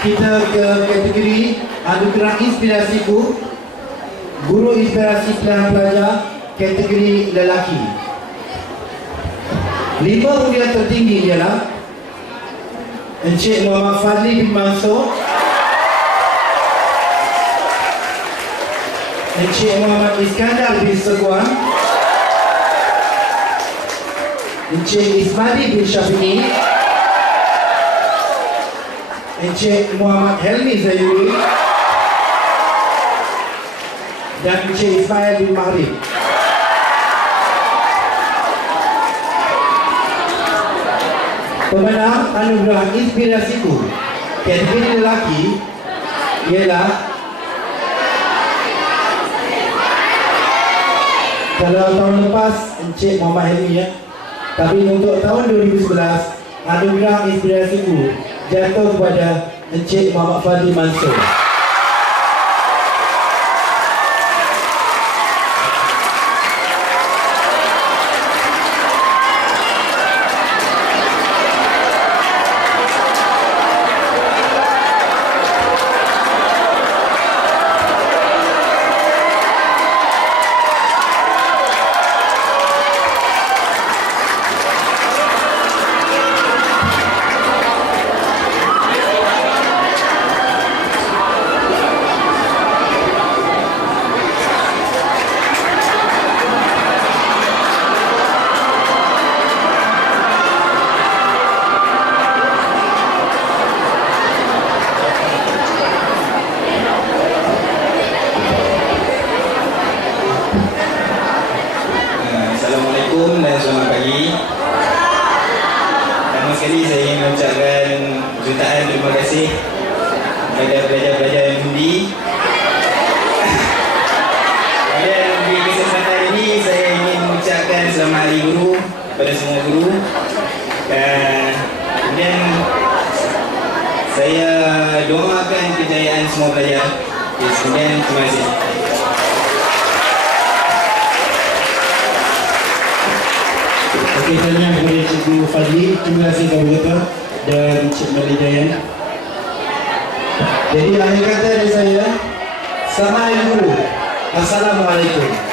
kita ke kategori anugerah inspirasiku, guru inspirasi pilihan pelajar kategori lelaki. 5 undian tertinggi ialah Encik Muhammad Fadli bin Mansur, Encik Muhammad Iskandar bin Seguan, Encik Ismadi bin Syafi'i, Encik Muhammad Helmi Zayuri, dan Encik Ismail bin Mahrib. Pemenang anugerah inspirasiku kategori lelaki ialah, kalau tahun lepas Encik Muhammad Helmi ya, tapi untuk tahun 2011 anugerah inspirasiku jatuh kepada Encik Muhammad Fadli Mansur. Assalamualaikum dan selamat pagi. Pertama sekali saya ingin mengucapkan jutaan terima kasih kepada pelajar-pelajar yang undi. Dan di kesempatan ini saya ingin mengucapkan selamat Hari Guru kepada semua guru. Dan kemudian saya doakan kejayaan semua pelajar. Sekian, terima kasih. Okey, tanya kepada Cikgu Fadli, terima kasih kepada dan Cik Mali Dayan. Jadi akhir kata dari saya, selamat Hari Guru. Assalamualaikum.